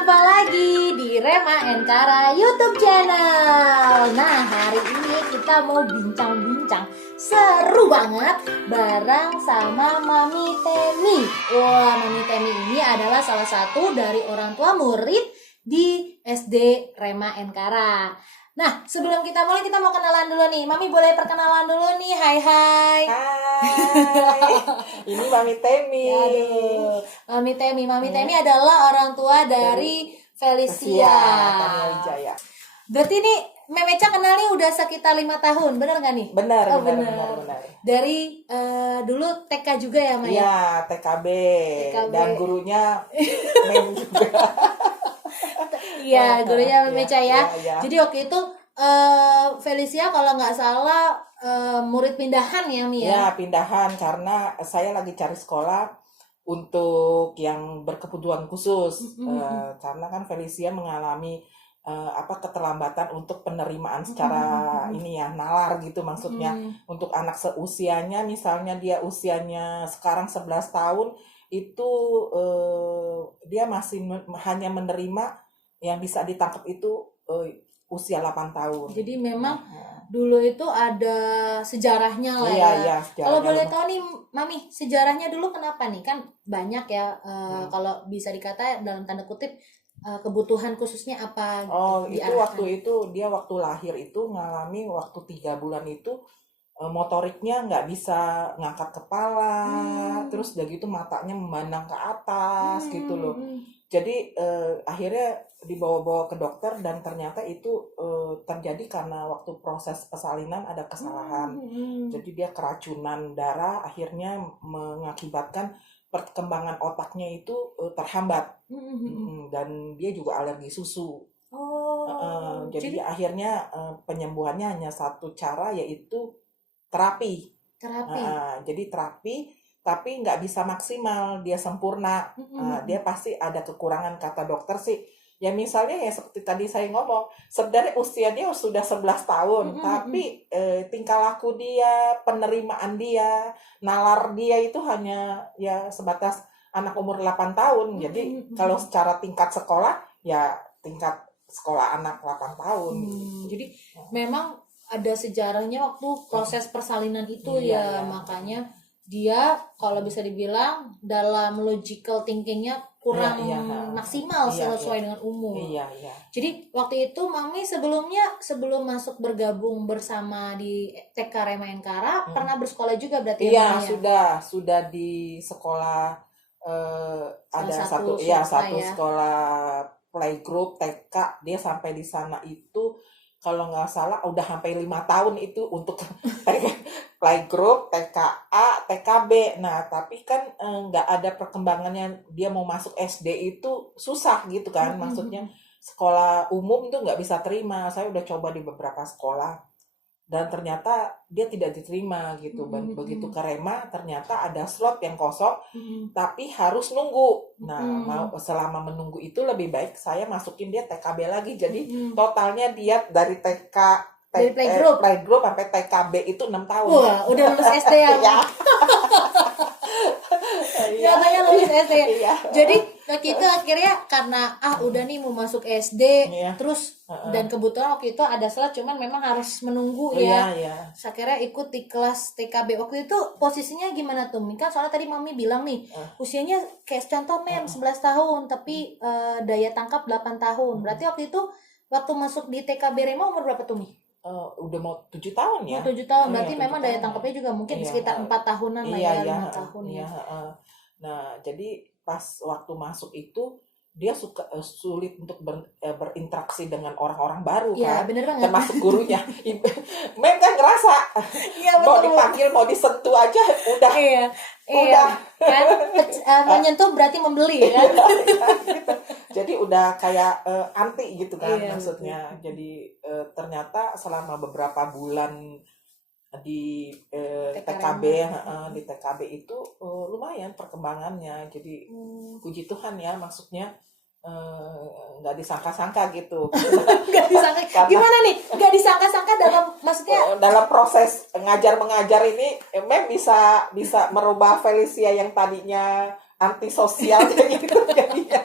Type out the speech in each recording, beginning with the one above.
Jumpa lagi di Rema Enkara YouTube channel. Nah, hari ini kita mau bincang-bincang seru banget bareng sama Mami Temi. Wah, Mami Temi ini adalah salah satu dari orang tua murid di SD Rema Enkara. Nah, sebelum kita mulai, kita mau kenalan dulu nih. Mami boleh perkenalan dulu nih. Hai. Hai, ini Mami Temi. Aduh, Mami Temi adalah orang tua dari Felicia. Tania Wijaya. Berarti nih Memeca kenalnya udah sekitar 5 tahun, bener nggak nih? Benar. Dari dulu TK juga ya, Maya? Iya, TKB. Dan gurunya Mem juga. Iya, gurunya Memeca ya. Iya. Jadi waktu itu Felicia kalau nggak salah murid pindahan ya, Mia? Ya, pindahan karena saya lagi cari sekolah untuk yang berkebutuhan khusus. Karena kan Felicia mengalami keterlambatan untuk penerimaan secara ini ya, nalar gitu maksudnya. Untuk anak seusianya, misalnya dia usianya sekarang 11 tahun, itu dia masih hanya menerima yang bisa ditangkap itu usia 8 tahun. Jadi memang dulu itu ada sejarahnya lah ya. Iya, Kalau boleh tahu nih, Mami, sejarahnya dulu kenapa nih? Kan banyak ya, kalau bisa dikata dalam tanda kutip, kebutuhan khususnya apa? Itu waktu itu dia waktu lahir itu ngalami waktu 3 bulan itu motoriknya nggak bisa ngangkat kepala, terus udah gitu matanya memandang ke atas gitu loh. Jadi akhirnya dibawa-bawa ke dokter dan ternyata itu terjadi karena waktu proses persalinan ada kesalahan. Jadi dia keracunan darah, akhirnya mengakibatkan perkembangan otaknya itu terhambat. Dan dia juga alergi susu. Jadi akhirnya penyembuhannya hanya satu cara, yaitu terapi. Jadi terapi, tapi nggak bisa maksimal, dia sempurna. Dia pasti ada kekurangan, kata dokter sih. Ya misalnya ya seperti tadi saya ngomong, sebenarnya usia dia sudah 11 tahun, tapi tingkah laku dia, penerimaan dia, nalar dia itu hanya ya sebatas anak umur 8 tahun. Jadi kalau secara tingkat sekolah, ya tingkat sekolah anak 8 tahun. Jadi memang ada sejarahnya waktu proses persalinan itu makanya dia kalau bisa dibilang dalam logical thinkingnya kurang maksimal sesuai dengan umum. Jadi waktu itu Mami sebelum masuk bergabung bersama di TK Rema Enkara pernah bersekolah juga berarti? Iya, sudah di sekolah ada satu sekolah playgroup TK. Dia sampai di sana itu kalau nggak salah udah sampai 5 tahun itu untuk playgroup, TKA, TKB. Nah, tapi kan nggak ada perkembangannya, dia mau masuk SD itu susah gitu kan. Maksudnya sekolah umum itu nggak bisa terima. Saya udah coba di beberapa sekolah dan ternyata dia tidak diterima gitu. Begitu ke Rema ternyata ada slot yang kosong, tapi harus nunggu. Nah, selama menunggu itu lebih baik saya masukin dia TKB lagi. Jadi totalnya dia dari dari playgroup sampai TKB itu 6 tahun. Wah, udah lulus SD ya? Katanya lulus SD. Jadi waktu itu akhirnya karena udah nih mau masuk SD, terus dan kebetulan waktu itu ada slot, cuman memang harus menunggu ya. Akhirnya ikut di kelas TKB. Waktu itu posisinya gimana tuh? Kan soalnya tadi Mami bilang nih, usianya kayak contoh 11 tahun, tapi daya tangkap 8 tahun. Berarti waktu itu waktu masuk di TKB Rema umur berapa tuh, Mi? Udah mau 7 tahun ya. 7 tahun, berarti memang daya tangkapnya juga mungkin sekitar 4 tahunan lah ya, 5 tahun ya. Nah, jadi pas waktu masuk itu dia sulit untuk berinteraksi dengan orang-orang baru kan, bener banget. termasuk gurunya. Mem kan ngerasa mau dipanggil, mau disentuh aja udah kan menyentuh berarti membeli kan. Gitu. Jadi udah kayak anti gitu kan maksudnya. Jadi ternyata selama beberapa bulan di TKB itu lumayan perkembangannya. Jadi puji Tuhan ya, maksudnya nggak disangka-sangka gitu. Nggak disangka. Gimana nih? Nggak disangka-sangka maksudnya dalam proses ngajar mengajar ini, bisa merubah Felicia yang tadinya antisosial gitu jadinya.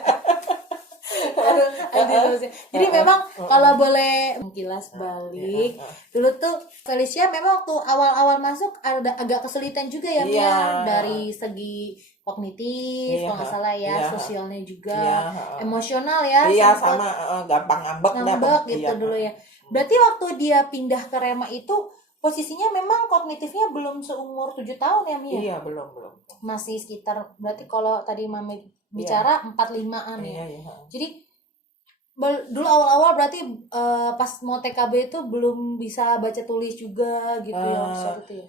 gitu. Jadi memang kalau boleh kilas balik, dulu tuh Felicia memang waktu awal-awal masuk ada agak kesulitan juga ya Mia, dari segi kognitif kalau nggak salah ya, sosialnya juga, emosional ya, sama gampang ngambek gitu dulu ya. Berarti waktu dia pindah ke Rema itu posisinya memang kognitifnya belum seumur 7 tahun ya Mia? Iya, belum. Masih sekitar, berarti kalau tadi Mami bicara 4-5an ya. Jadi dulu awal-awal berarti pas mau TKB itu belum bisa baca tulis juga gitu ya saat itu ya.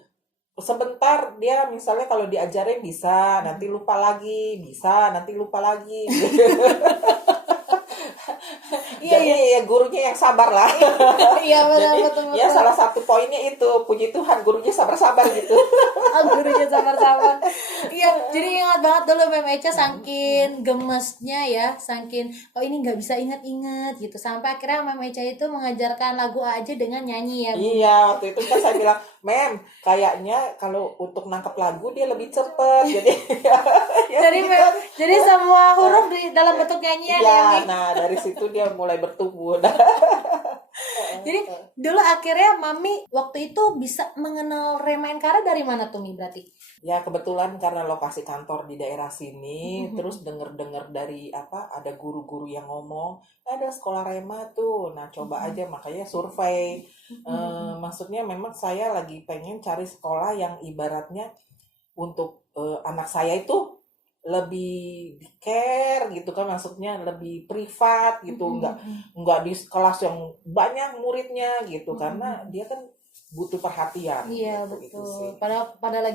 Sebentar dia misalnya kalau diajarin bisa, nanti lupa lagi, Jadi ya gurunya yang sabar lah. Iya betul. Ya salah satu poinnya itu, puji Tuhan gurunya sabar-sabar gitu. Gurunya sabar-sabar. Iya, jadi ingat banget dulu Mem Echa saking gemesnya ya, saking ini nggak bisa ingat-ingat gitu, sampai akhirnya Mem Echa itu mengajarkan lagu aja dengan nyanyi ya Bu. Iya, waktu itu kan saya bilang, Mem, kayaknya kalau untuk nangkep lagu dia lebih cepet. Jadi semua huruf di dalam bentuk nyanyian ya. Nah dari situ dia mulai bertumbuh. Jadi dulu akhirnya Mami waktu itu bisa mengenal Rema Enkara dari mana tuh Mi berarti? Ya kebetulan karena lokasi kantor di daerah sini, terus denger dari ada guru-guru yang ngomong ada sekolah Rema tuh, nah coba aja, makanya survei. Maksudnya memang saya lagi pengen cari sekolah yang ibaratnya untuk anak saya itu lebih di care gitu kan, maksudnya lebih privat gitu, nggak di kelas yang banyak muridnya gitu, karena dia kan butuh perhatian. Iya gitu, betul.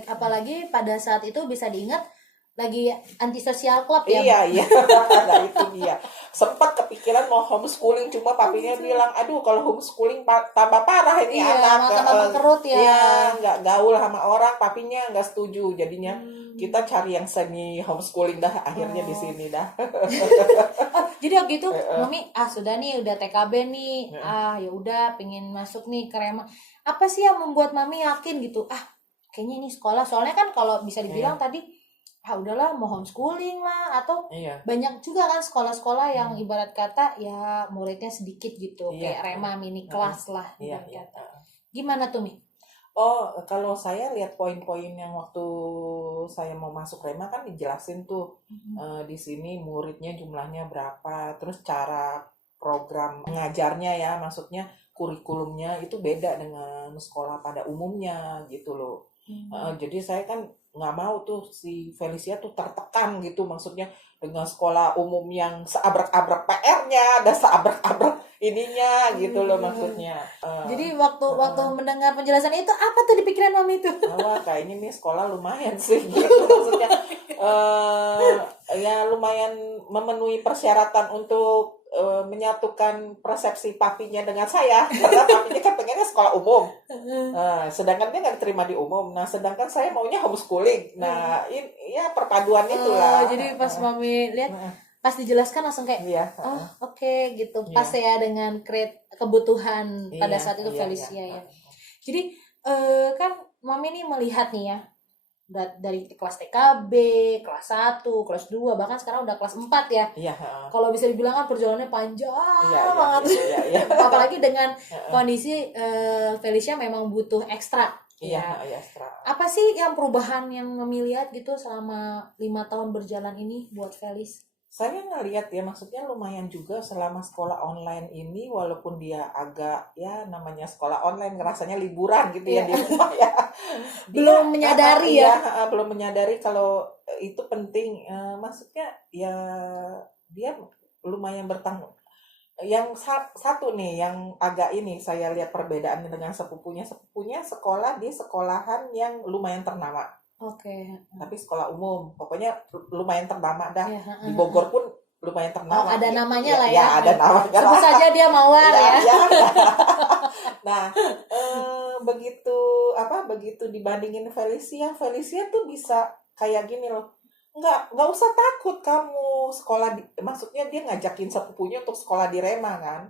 Apalagi pada saat itu bisa diingat lagi antisosial club ya. Iya. Nah itu dia. Sempat kepikiran mau homeschooling, cuma papinya bilang, aduh kalau homeschooling tambah parah ini anak. Tambah kerut ya. Iya, nggak gaul sama orang, papinya nggak setuju. Jadinya kita cari yang semi homeschooling dah, akhirnya di sini dah. Jadi waktu itu Mami sudah nih, udah TKB nih, ya udah pengen masuk nih ke Rema. Apa sih yang membuat Mami yakin gitu? Kayaknya ini sekolah, soalnya kan kalau bisa dibilang tadi udahlah mau homeschooling lah, atau banyak juga kan sekolah-sekolah yang ibarat kata ya muridnya sedikit gitu, kayak Rema mini kelas lah ibarat kata. Gimana tuh Mi? Kalau saya lihat poin-poin yang waktu saya mau masuk Rema kan dijelasin tuh di sini muridnya jumlahnya berapa, terus cara program mengajarnya ya, maksudnya kurikulumnya itu beda dengan sekolah pada umumnya gitu loh. Jadi saya kan nggak mau tuh si Felicia tuh tertekan gitu, maksudnya dengan sekolah umum yang seabrek-abrek PR-nya dan seabrek-abrek ininya gitu loh maksudnya. Jadi waktu mendengar penjelasan itu apa tuh di pikiran Mami itu? Kayaknya nih sekolah lumayan sih gitu maksudnya. Ya lumayan memenuhi persyaratan untuk menyatukan persepsi papinya dengan saya, karena papinya kan pengennya sekolah umum, sedangkan dia nggak terima di umum. Nah sedangkan saya maunya homeschooling. Nah ini ya perpaduan itulah. Jadi pas Mami lihat, pas dijelaskan langsung kayak oke, gitu, pas ya dengan kebutuhan pada saat itu Felicia ya. Jadi kan Mami nih melihat nih ya, dari kelas TKB, kelas 1, kelas 2, bahkan sekarang udah kelas 4 ya. Kalau bisa dibilang kan perjalanannya panjang banget. Apalagi dengan kondisi Felicia memang butuh ekstra. Ekstra. Apa sih yang perubahan yang Mami lihat gitu selama 5 tahun berjalan ini buat Felis? Saya ngeliat ya, maksudnya lumayan juga selama sekolah online ini, walaupun dia agak ya namanya sekolah online ngerasanya liburan gitu ya di rumah ya. Belum menyadari belum menyadari kalau itu penting. Maksudnya ya dia lumayan bertanggung. Yang satu nih yang agak ini saya lihat perbedaannya dengan sepupunya sekolah di sekolahan yang lumayan ternama. Tapi sekolah umum, pokoknya lumayan ternama dah. Di Bogor pun lumayan ternama. Ada namanya lah ya. Ya ada namanya. Sebut saja dia Mawar ya. Nah, begitu dibandingin Felicia tuh bisa kayak gini loh. Nggak usah takut kamu sekolah maksudnya dia ngajakin sepupunya untuk sekolah di Rema kan.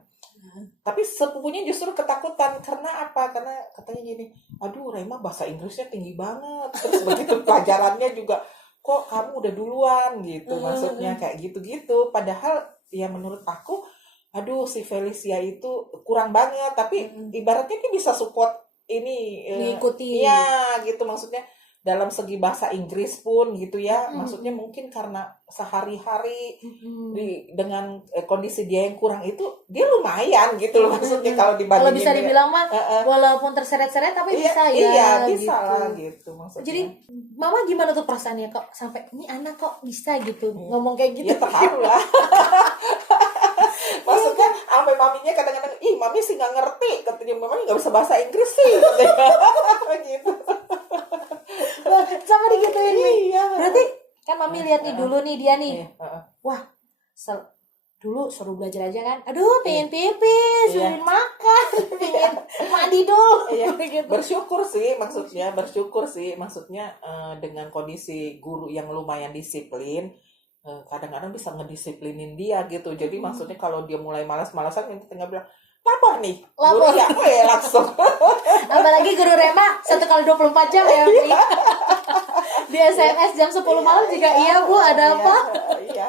Tapi sepupunya justru ketakutan. Karena apa? Karena katanya gini, aduh Rema bahasa Inggrisnya tinggi banget, terus begitu pelajarannya juga kok kamu udah duluan gitu, maksudnya kayak gitu-gitu. Padahal ya menurut aku aduh si Felicia itu kurang banget, tapi ibaratnya dia bisa support ini mengikuti. Iya gitu, maksudnya dalam segi bahasa Inggris pun gitu ya, maksudnya mungkin karena sehari-hari dengan kondisi dia yang kurang itu, dia lumayan gitu loh maksudnya kalau dibandingin. Kalau bisa dibilang mah walaupun terseret-seret tapi bisa ya. Iya bisa gitu. lah gitu maksudnya. Jadi mama gimana tuh perasaannya kok sampai ini anak kok bisa gitu ngomong kayak gitu? Ya terharu lah. Maksudnya sampai maminya kadang-kadang, ih mami sih nggak ngerti, katanya mami nggak bisa bahasa Inggris sih katanya. Gitu. Sama digituin nih. Iya. Berarti kan mami lihat nih dulu nih dia nih. Wah, dulu suruh belajar aja kan. Aduh, pengen pipis, pengen makan, pengen mandi dulu. Gitu. Bersyukur sih maksudnya dengan kondisi guru yang lumayan disiplin, kadang-kadang bisa ngedisiplinin dia gitu. Jadi maksudnya kalau dia mulai malas-malasan, kita tinggal bilang lapor nih, guru ya, langsung. Apalagi guru Rema 1x24 jam ya, di SMS jam 10 malam juga iya Bu, ada apa? Iya.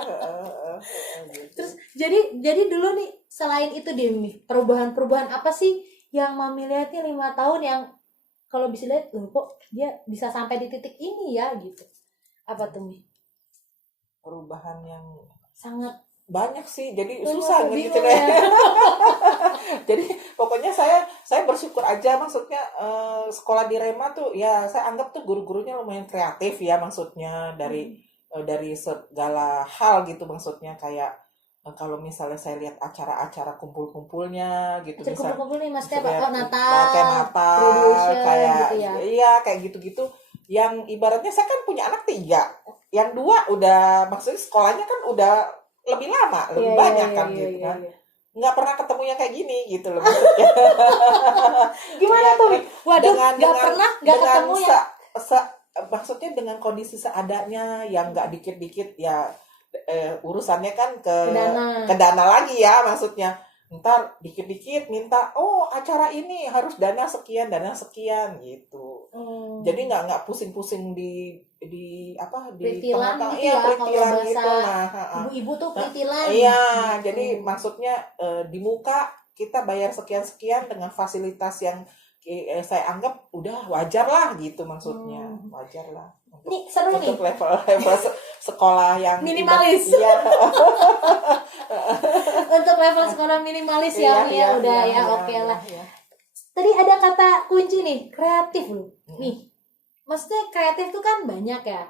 Terus jadi dulu nih, selain itu Demi, perubahan apa sih yang mami lihat nih 5 tahun yang kalau bisa lihat loh kok dia bisa sampai di titik ini ya gitu. Apa tuh Mi? Perubahan yang sangat banyak sih, jadi susah gitu ya. Jadi pokoknya saya bersyukur aja, maksudnya sekolah di Rema tuh ya saya anggap tuh guru-gurunya lumayan kreatif ya, maksudnya dari segala hal gitu, maksudnya kayak kalau misalnya saya lihat acara-acara kumpul-kumpulnya gitu, kumpul-kumpul nih maksudnya apa? Natal, kayak gitu ya. Iya kayak gitu-gitu, yang ibaratnya saya kan punya anak 3, yang 2 udah maksudnya sekolahnya kan udah lebih lama, lebih banyak kan gitu kan. Nggak pernah ketemu yang kayak gini gitu loh maksudnya. Gimana tuh? Waduh, nggak pernah ketemu ya. Maksudnya dengan kondisi seadanya yang nggak dikit-dikit ya, urusannya kan ke dana lagi ya, maksudnya ntar dikit-dikit minta acara ini harus dana sekian gitu. Jadi nggak pusing-pusing di pritilan tengah-tengah gitu ya, pritilan gitu. Ibu-ibu tuh pritilan. Iya, gitu. Jadi maksudnya di muka kita bayar sekian-sekian dengan fasilitas yang saya anggap udah wajar lah gitu, maksudnya wajar lah untuk level sekolah yang minimalis. Iya. Untuk level sekolah minimalis ya, udah ya, oke lah. Tadi ada kata kunci nih, kreatif loh. Nih, maksudnya kreatif tuh kan banyak ya.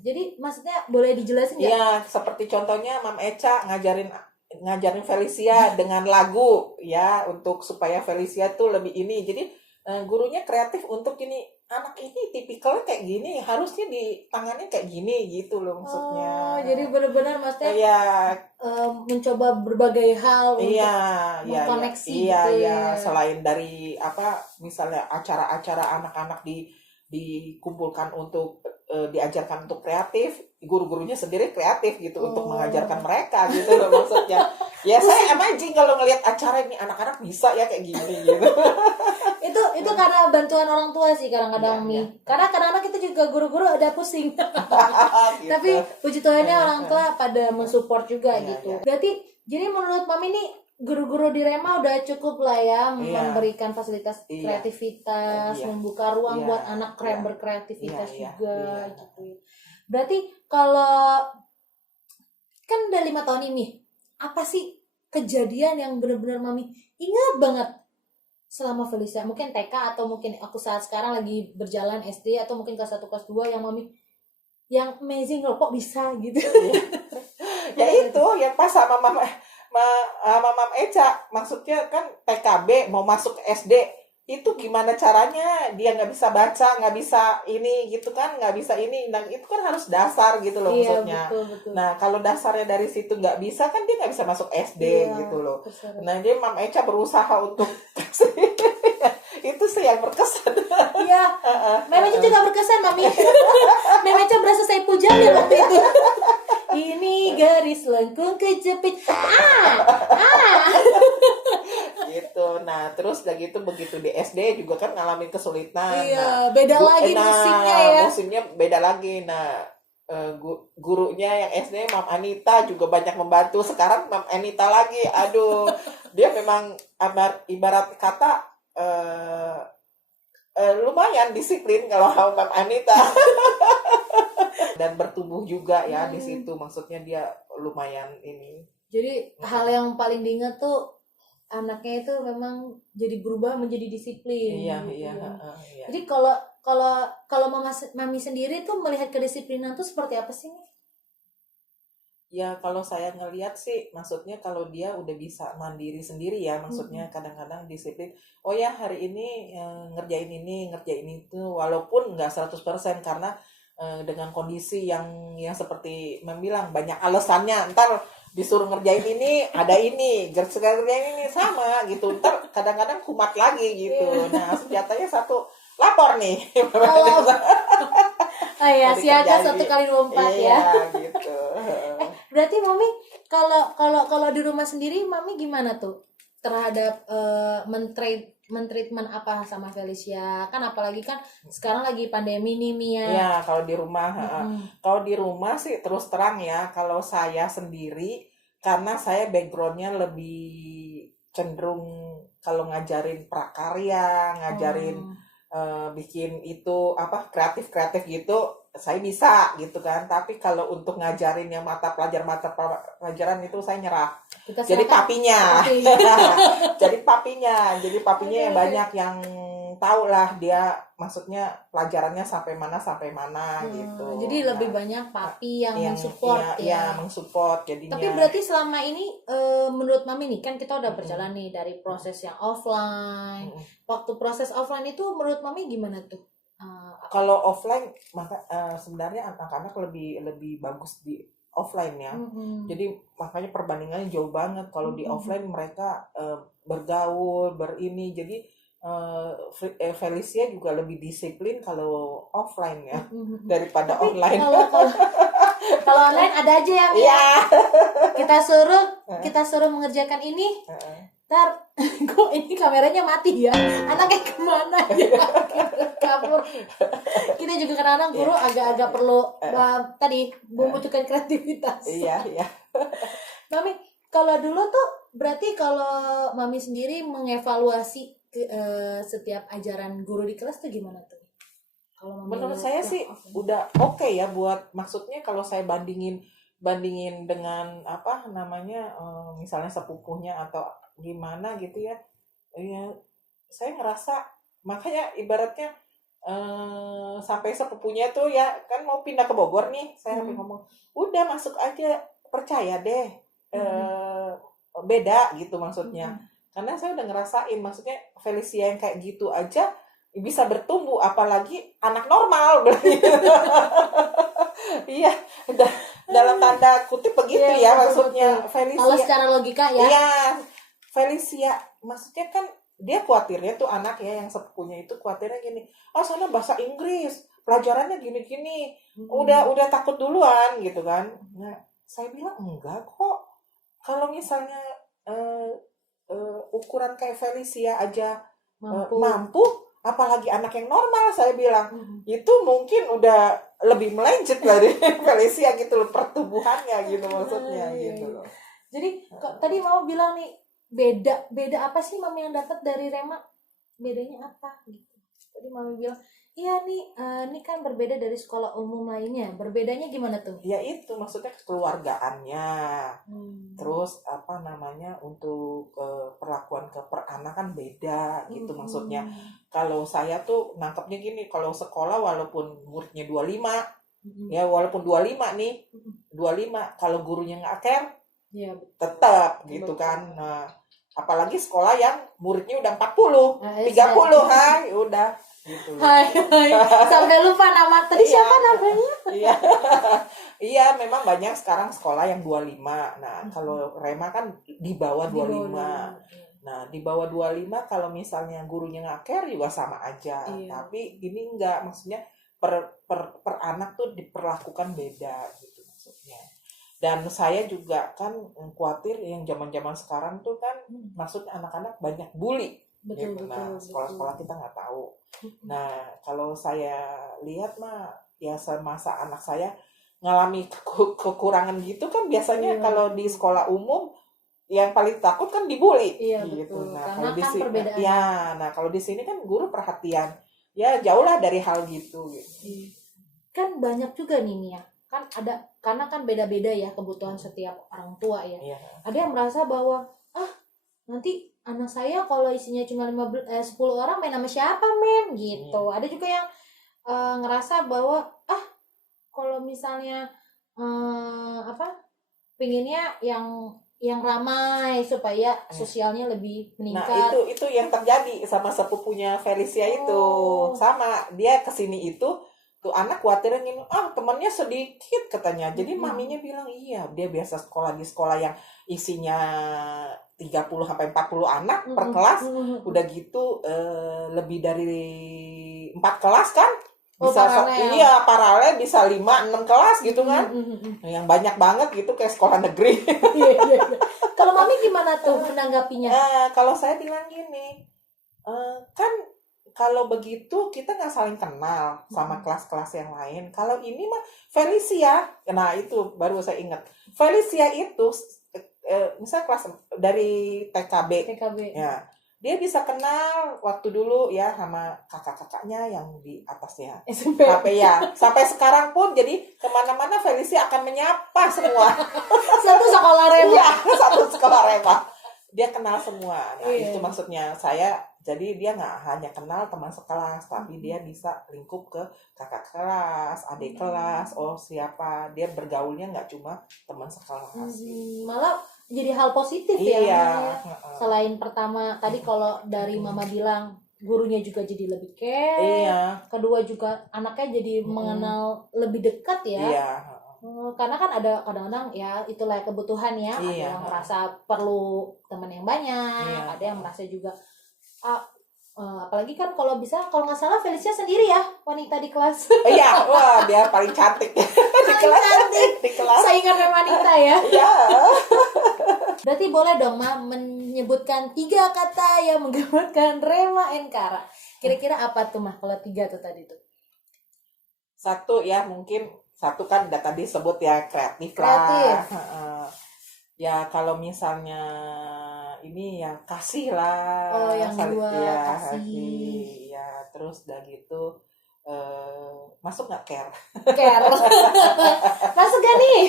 Jadi maksudnya boleh dijelasin nggak? Iya, seperti contohnya Mam Eca ngajarin Felicia dengan lagu ya, untuk supaya Felicia tuh lebih ini. Jadi gurunya kreatif untuk ini, anak ini tipikalnya kayak gini, harusnya ditangani kayak gini gitu loh maksudnya. Jadi benar-benar maksudnya mencoba berbagai hal untuk mengkoneksi gitu ya. Selain dari misalnya acara-acara anak-anak dikumpulkan untuk diajarkan untuk kreatif, guru-gurunya sendiri kreatif gitu untuk mengajarkan mereka gitu loh maksudnya. Ya saya amazing kalau ngelihat acara ini, anak-anak bisa ya kayak gini gitu. itu karena bantuan orang tua sih kadang-kadang karena kadang-kadang kita juga guru-guru ada pusing. Gitu. Tapi puji Tuhannya orang tua pada mensupport juga gitu. Berarti jadi menurut Mami nih guru-guru di Rema udah cukup lah ya memberikan fasilitas kreativitas, membuka ruang buat anak berkreativitas juga gitu. Berarti kalau kan udah 5 tahun ini, apa sih kejadian yang benar-benar Mami ingat banget selama Felicia? Mungkin TK atau mungkin aku saat sekarang lagi berjalan SD atau mungkin kelas 1 kelas 2 yang Mami yang amazing loh kok bisa gitu. Ya itu yang pas sama Mam Eca, maksudnya kan TKB mau masuk SD itu gimana caranya, dia nggak bisa baca, nggak bisa ini gitu kan, nggak bisa ini, nah itu kan harus dasar gitu loh maksudnya. Betul. Nah kalau dasarnya dari situ nggak bisa kan dia nggak bisa masuk SD gitu loh. Nah jadi Mam Eca berusaha untuk itu sih yang berkesan. Iya, Mem Eca juga berkesan Mami. Mem Eca berasa saya puja ya waktu itu. Ini garis lengkung kejepit. Gitu. Nah, terus udah gitu begitu di SD juga kan ngalamin kesulitan. Iya, beda lagi musiknya ya. Musiknya beda lagi. Nah, gurunya yang SD Mam Anita juga banyak membantu. Sekarang Mam Anita lagi, aduh, dia memang ibarat kata lumayan disiplin kalau Mam Anita. Dan bertumbuh juga ya di situ, maksudnya dia lumayan ini. Jadi hal yang paling diingat tuh anaknya itu memang jadi berubah menjadi disiplin. Iya, gitu. iya. Jadi kalau mami sendiri tuh melihat kedisiplinan tuh seperti apa sih? Ya kalau saya ngelihat sih, maksudnya kalau dia udah bisa mandiri sendiri ya, maksudnya kadang-kadang disiplin. Oh ya hari ini ngerjain ini, ngerjain itu, walaupun nggak 100% karena dengan kondisi yang seperti membilang banyak alasannya, ntar disuruh ngerjain ini ada ini, ngerjain ini sama gitu, ntar kadang-kadang kumat lagi gitu. Nah senjatanya satu, lapor nih. Oh iya, siaga 1x24 ya. Iya gitu. Berarti mami kalau di rumah sendiri mami gimana tuh terhadap mentreatment apa sama Felicia? Kan apalagi kan sekarang lagi pandemi nih Mia. Ya kalau di rumah, kalau di rumah sih terus terang ya, kalau saya sendiri karena saya backgroundnya lebih cenderung kalau ngajarin prakarya, ngajarin bikin itu apa kreatif gitu, saya bisa gitu kan. Tapi kalau untuk ngajarin yang mata pelajaran itu saya nyerah. Jadi papinya. Jadi papinya yang banyak yang tahu lah dia maksudnya pelajarannya sampai mana gitu. Jadi lebih banyak papi yang mensupport ya. mensupport jadinya. Tapi berarti selama ini menurut mami nih kan kita udah berjalan nih dari proses yang offline. Waktu proses offline itu menurut mami gimana tuh? Kalau offline maka sebenarnya anak-anak lebih bagus di offline ya. Jadi makanya perbandingannya jauh banget. Kalau di offline mereka bergaul, berini. Jadi Felicia juga lebih disiplin kalau offline ya daripada tapi online. Kalau online ada aja yang yeah. kita suruh mengerjakan ini. Ntar kok ini kameranya mati ya, anaknya kemana ya, kabur. Kita juga kadang-kadang guru agak-agak perlu tadi membutuhkan kreativitas. Iya. Mami, kalau dulu tuh berarti kalau mami sendiri mengevaluasi setiap ajaran guru di kelas tuh gimana tuh? Kalau menurut saya sih udah oke ya, buat maksudnya kalau saya bandingin dengan apa namanya misalnya sepupunya atau gimana gitu ya, saya ngerasa makanya ibaratnya sampai sepupunya tuh ya kan mau pindah ke Bogor nih, saya sampai ngomong udah masuk aja, percaya deh beda gitu maksudnya. Karena saya udah ngerasain, maksudnya Felicia yang kayak gitu aja bisa bertumbuh, apalagi anak normal. Iya, dalam tanda kutip begitu ya maksudnya. Felicia. Kalau secara logika ya. Iya, Felicia, maksudnya kan dia khawatirnya tuh anak ya yang sepupunya itu khawatirnya gini, soalnya bahasa Inggris, pelajarannya gini-gini, udah takut duluan gitu kan. Nah, saya bilang enggak kok. Kalau misalnya ukuran kayak Felicia aja mampu, apalagi anak yang normal, saya bilang itu mungkin udah lebih melencet dari Felicia gitu loh, pertumbuhannya gitu maksudnya gitu loh. Jadi tadi mau bilang nih beda apa sih mami yang dapat dari Rema, bedanya apa gitu. Tadi mami bilang iya nih ini kan berbeda dari sekolah umum lainnya, berbedanya gimana tuh? Ya itu maksudnya kekeluargaannya, terus apa namanya untuk perlakuan ke peranakan beda gitu maksudnya. Kalau saya tuh nangkepnya gini, kalau sekolah walaupun muridnya 25 ya walaupun 25 nih 25, kalau gurunya nggak care ya tetap gitu kan. Nah apalagi sekolah yang muridnya udah 40 30 udah gitu. Hai. Sampai lupa nama tadi siapa namanya? Iya memang banyak sekarang sekolah yang 25. Nah kalau Rema kan di bawah 25. Nah di bawah 25 kalau misalnya gurunya nggak care juga sama aja. Tapi ini enggak, maksudnya per anak tuh diperlakukan beda gitu maksudnya. Dan saya juga kan khawatir yang zaman sekarang tuh kan maksudnya anak-anak banyak bully. Betul. Sekolah-sekolah kita nggak tahu. Nah kalau saya lihat mah ya semasa anak saya ngalami kekurangan gitu kan biasanya kalau di sekolah umum yang paling takut kan dibully gitu. Betul. Nah, Karena kalau di kan sini perbedaan. ya, nah kalau di sini kan guru perhatian. Ya jauhlah dari hal gitu. Kan banyak juga nih Mia. Kan ada, karena kan beda-beda ya kebutuhan setiap orang tua ya. Ada yang merasa bahwa nanti anak saya kalau isinya cuma 10 orang main sama siapa mem gitu. Ada juga yang ngerasa bahwa kalau misalnya pinginnya yang ramai supaya sosialnya lebih meningkat. Nah itu yang terjadi sama sepupunya Felicia itu. Sama dia kesini itu tuh anak khawatirnya gini, temannya sedikit katanya. Jadi maminya bilang iya, dia biasa sekolah di sekolah yang isinya 30 sampai 40 anak per kelas. Udah gitu lebih dari 4 kelas kan? Bisa paralel bisa 5-6 kelas gitu kan. Yang banyak banget gitu kayak sekolah negeri. Kalau mami gimana tuh menanggapinya? Kalau saya bilang gini, kan kalau begitu kita nggak saling kenal sama kelas-kelas yang lain. Kalau ini mah Felicia, nah itu baru saya ingat. Felicia itu misalnya kelas dari TKB. Ya, dia bisa kenal waktu dulu ya sama kakak-kakaknya yang di atasnya SMP ya. Sampai sekarang pun jadi kemana-mana Felicia akan menyapa semua. Satu sekolah Rema. Iya, satu sekolah Rema. Dia kenal semua. Nah itu maksudnya saya. Jadi dia nggak hanya kenal teman sekelas, tapi dia bisa lingkup ke kakak kelas, adik kelas, siapa. Dia bergaulnya nggak cuma teman sekelas. Malah jadi hal positif ya. Selain pertama tadi kalau dari mama bilang gurunya juga jadi lebih care. Kedua juga anaknya jadi mengenal lebih dekat ya. Karena kan ada kadang-kadang ya itulah kebutuhan ya. Ada yang merasa perlu teman yang banyak, ada yang merasa juga apalagi kan kalau nggak salah Felicia sendiri ya wanita di kelas. Iya, wah dia paling cantik di kelas. Saingan wanita ya. Iya. Berarti boleh dong Ma menyebutkan 3 kata yang menggambarkan Rema Enkara. Kira-kira apa tuh Mah kalau 3 tuh tadi tuh? Satu ya mungkin satu kan udah tadi sebut ya kreatif lah. Ya kalau misalnya ini ya kasih lah. Yang kedua kasih. Ya terus udah gitu masuk nggak care? Masuk gak nih?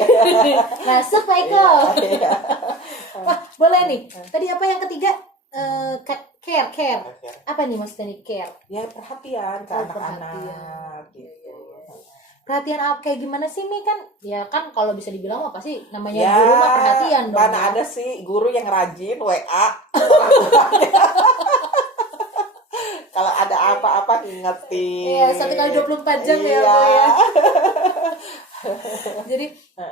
Masuk Michael. Wah boleh nih. Tadi apa yang ketiga? Care. Apa nih maksudnya nih care? Ya perhatian ke anak-anak gitu. Perhatian kayak gimana sih Mi kan? Ya kan kalau bisa dibilang mah pasti namanya guru mah perhatian dong. Mana ada sih guru yang rajin WA. Kalau ada apa-apa ngingetin. Iya, 1x24 jam ya Bu ya. Jadi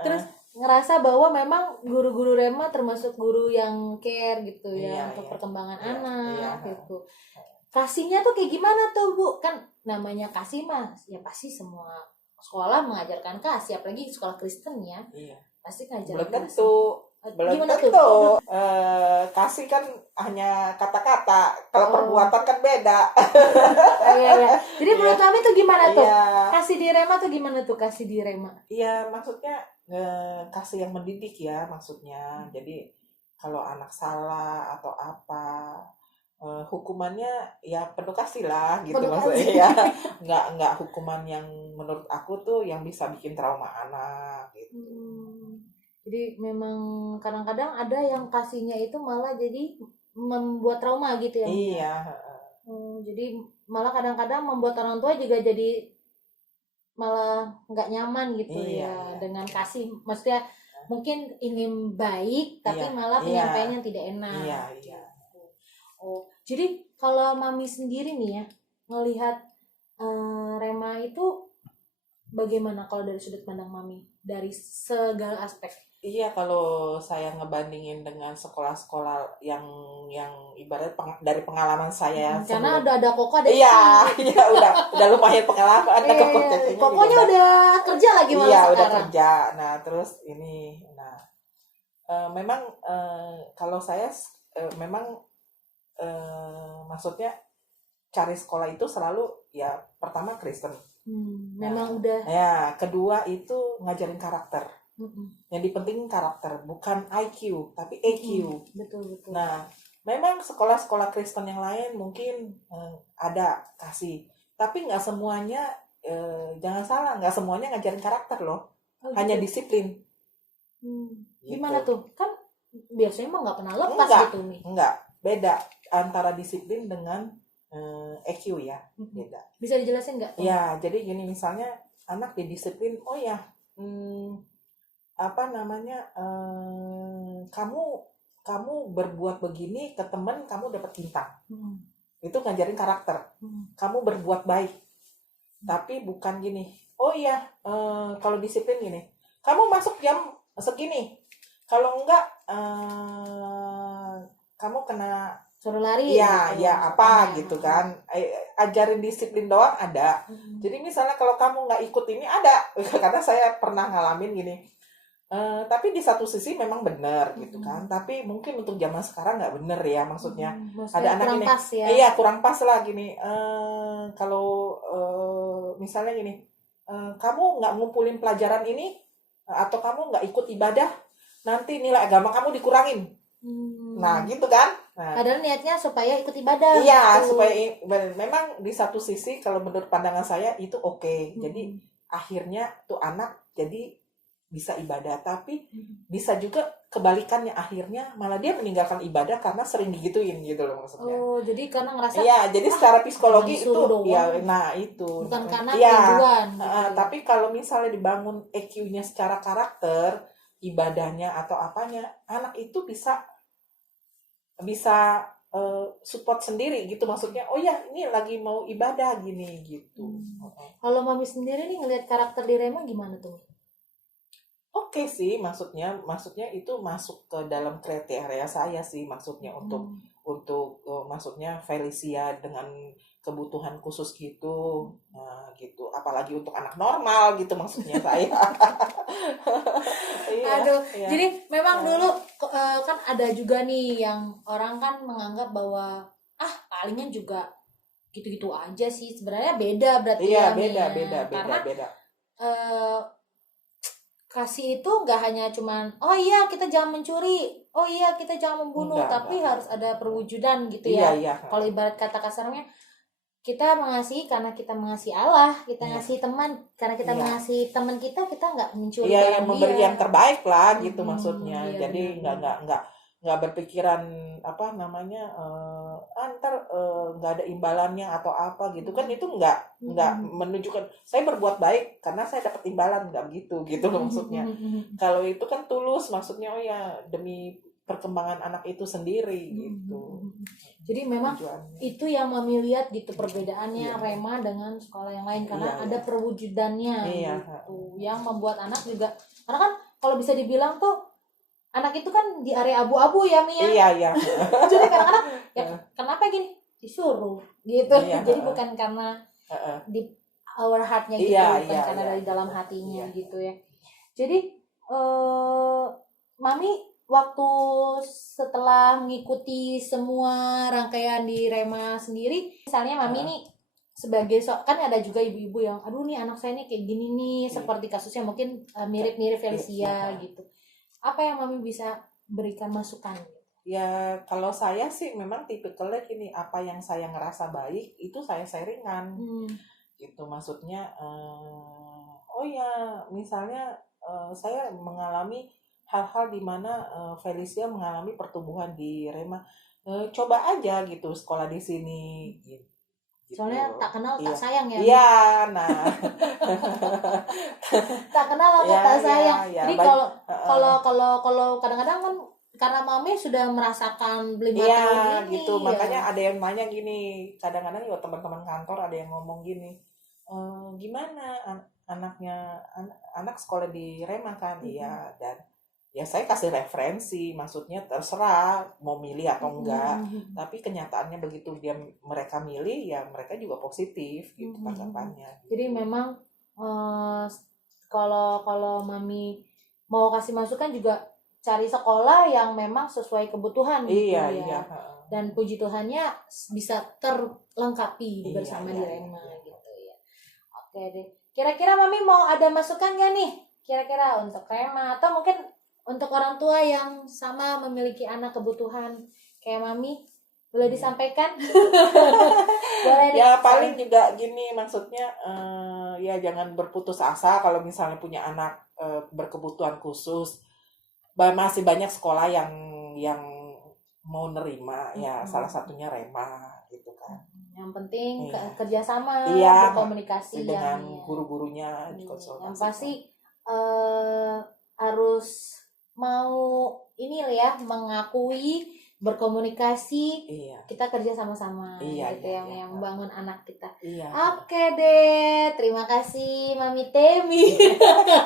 terus ngerasa bahwa memang guru-guru Rema termasuk guru yang care gitu ya untuk perkembangan anak gitu. Kasihnya tuh kayak gimana tuh Bu? Kan namanya kasih mah ya pasti semua sekolah mengajarkan kasih, apalagi sekolah Kristen ya. Pasti ngajarin belum tentu. Kasih kan hanya kata-kata. Kalau perbuatan kan beda. Iya. Jadi menurut kami tuh gimana tuh? Kasih di Rema tuh gimana tuh kasih di Rema? Iya, maksudnya kasih yang mendidik ya maksudnya. Jadi kalau anak salah atau apa hukumannya ya penuh kasih lah gitu maksudnya ya. Nggak hukuman yang menurut aku tuh yang bisa bikin trauma anak gitu. Jadi memang kadang-kadang ada yang kasihnya itu malah jadi membuat trauma gitu ya. Iya. Jadi malah kadang-kadang membuat orang tua juga jadi malah nggak nyaman gitu ya dengan kasih. Maksudnya mungkin ingin baik tapi malah penyampaiannya tidak enak. Iya. Jadi kalau Mami sendiri nih ya ngelihat Rema itu bagaimana kalau dari sudut pandang Mami dari segala aspek? Iya, kalau saya ngebandingin dengan sekolah-sekolah yang ibarat dari pengalaman saya karena udah ada Koko ada iya udah lumayan pengalaman ada Kokonya udah kerja lagi malah sekarang. Udah kerja. Nah terus ini memang kalau saya memang maksudnya cari sekolah itu selalu ya pertama Kristen. Memang udah. Ya, kedua itu ngajarin karakter. Yang dipentingin karakter, bukan IQ tapi EQ. Betul. Nah, memang sekolah-sekolah Kristen yang lain mungkin ada kasih, tapi nggak semuanya, jangan salah, nggak semuanya ngajarin karakter loh. Hanya disiplin. Gimana tuh? Kan biasanya emang nggak pernah lepas gitu nih. Enggak, beda antara disiplin dengan EQ ya, beda. Bisa dijelasin nggak? Ya, jadi gini, misalnya anak didisiplin, oh ya, kamu berbuat begini ke teman, kamu dapat bintang. Itu ngajarin karakter. Kamu berbuat baik, tapi bukan gini, oh iya, kalau disiplin gini, kamu masuk jam segini, kalau enggak kamu kena suruh lari ya gitu. Ya apa gitu kan. Ajarin disiplin doang ada. Jadi misalnya kalau kamu nggak ikut ini ada, karena saya pernah ngalamin gini. Tapi di satu sisi memang benar gitu kan, tapi mungkin untuk zaman sekarang nggak benar ya, maksudnya ada anak kurang ini pas ya. Iya, kurang pas lah gini. Kalau misalnya gini, kamu nggak ngumpulin pelajaran ini, atau kamu nggak ikut ibadah, nanti nilai agama kamu dikurangin. Nah gitu kan. Padahal niatnya supaya ikut ibadah. Iya, supaya memang di satu sisi kalau menurut pandangan saya itu oke. Jadi akhirnya tuh anak jadi bisa ibadah, tapi bisa juga kebalikannya, akhirnya malah dia meninggalkan ibadah karena sering digituin gitu loh maksudnya. Oh, jadi karena ngerasa iya, jadi secara psikologi itu doang. Ya, nah itu bukan karena tujuan gitu. Tapi kalau misalnya dibangun EQ-nya secara karakter, ibadahnya atau apanya, anak itu bisa support sendiri gitu, maksudnya oh ya ini lagi mau ibadah gini gitu. Kalau Mami sendiri nih ngelihat karakter di Rema gimana tuh? Oke sih, maksudnya itu masuk ke dalam kriteria saya sih, maksudnya untuk maksudnya Felicia dengan kebutuhan khusus gitu. Nah, gitu. Apalagi untuk anak normal gitu maksudnya saya. Aduh, jadi memang dulu kan ada juga nih yang orang kan menganggap bahwa palingan juga gitu-gitu aja sih. Sebenarnya beda berarti ya. Karena kasih itu nggak hanya cuman oh iya kita jangan mencuri, oh iya kita jangan membunuh, tapi harus ada perwujudan gitu ya. Kalau ibarat kata kasarnya, kita mengasihi karena kita mengasihi Allah, kita ngasih teman karena kita mengasihi teman kita nggak mencuri barang yang memberi dia. yang terbaik lah gitu maksudnya. Jadi nggak berpikiran ntar nggak ada imbalannya atau apa gitu kan, itu nggak menunjukkan saya berbuat baik karena saya dapat imbalan, nggak begitu gitu loh maksudnya. Kalau itu kan tulus, maksudnya oh ya demi perkembangan anak itu sendiri gitu. Jadi memang itu yang Mami lihat gitu perbedaannya Rema dengan sekolah yang lain, karena ada perwujudannya gitu, yang membuat anak juga, karena kan kalau bisa dibilang tuh anak itu kan di area abu-abu ya Mia. Iya. Jadi kadang-kadang kenapa gini disuruh gitu. Jadi bukan karena di our heart-nya gitu, bukan karena dari dalam hatinya gitu ya. Jadi Mami waktu setelah mengikuti semua rangkaian di Rema sendiri, misalnya Mami nih sebagai kan ada juga ibu-ibu yang aduh nih anak saya nih kayak gini nih, seperti kasusnya mungkin mirip-mirip Felicia gitu. Apa yang Mami bisa berikan masukan? Ya kalau saya sih memang tipikalnya gini, apa yang saya ngerasa baik itu saya sharingan gitu, maksudnya oh ya misalnya saya mengalami hal-hal di mana Felicia mengalami pertumbuhan di Rema, coba aja gitu sekolah di sini gitu. Soalnya tak kenal tak sayang ya. Iya, nah. Tak kenal atau tak sayang. Jadi kalau kadang-kadang kan karena Mami sudah merasakan 5 tahun ini. Gitu. Makanya ada yang nanya gini, kadang-kadang ya teman-teman kantor ada yang ngomong gini, gimana anak sekolah di Rema kan? Iya, dan ya saya kasih referensi, maksudnya terserah mau milih atau enggak, tapi kenyataannya begitu mereka milih ya mereka juga positif gitu tanggapannya. Jadi memang kalau Mami mau kasih masukan juga cari sekolah yang memang sesuai kebutuhan gitu ya. Dan puji Tuhannya bisa terlengkapi bersama di Rema gitu ya. Oke deh. Kira-kira Mami mau ada masukan gak nih? Kira-kira untuk Rema atau mungkin untuk orang tua yang sama memiliki anak kebutuhan kayak Mami, boleh disampaikan? Boleh nih. Ya paling juga gini, maksudnya ya jangan berputus asa kalau misalnya punya anak berkebutuhan khusus. Masih banyak sekolah yang mau nerima, ya salah satunya Rema gitu kan. Yang penting kerjasama, berkomunikasi dengan guru-gurunya, yang pasti harus mau ini ya, mengakui, berkomunikasi, kita kerja sama-sama gitu, yang membangun anak kita. Oke deh, terima kasih Mami Temi.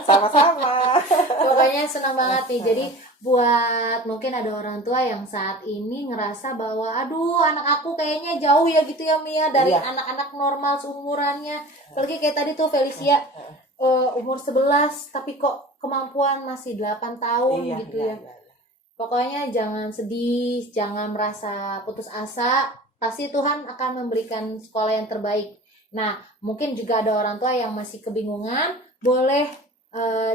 Sama-sama. Pokoknya senang banget nih. Jadi buat mungkin ada orang tua yang saat ini ngerasa bahwa aduh anak aku kayaknya jauh ya gitu ya Mia dari anak-anak normal seumurannya. Apalagi kayak tadi tuh Felicia umur 11 tapi kok kemampuan masih 8 tahun gitu ya. Pokoknya jangan sedih, jangan merasa putus asa. Pasti Tuhan akan memberikan sekolah yang terbaik. Nah, mungkin juga ada orang tua yang masih kebingungan, boleh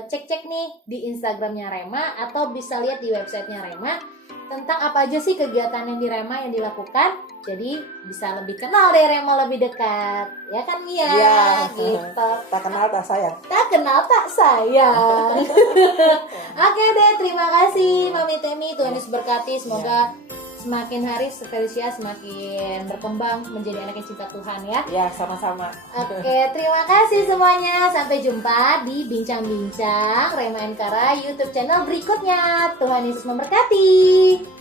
cek-cek nih di Instagramnya Rema atau bisa lihat di websitenya Rema tentang apa aja sih kegiatan yang di Rema yang dilakukan. Jadi bisa lebih kenal deh Rema lebih dekat, ya kan Mia? Iya, gitu. Tak kenal tak sayang. Tak kenal tak sayang. Oke deh, terima kasih Mami Temi. Tuhan Yesus berkati. Semoga semakin hari Felicia semakin berkembang menjadi anak yang cinta Tuhan ya. Ya, sama-sama. Oke, terima kasih semuanya. Sampai jumpa di Bincang-Bincang Rema Enkara YouTube channel berikutnya. Tuhan Yesus memberkati.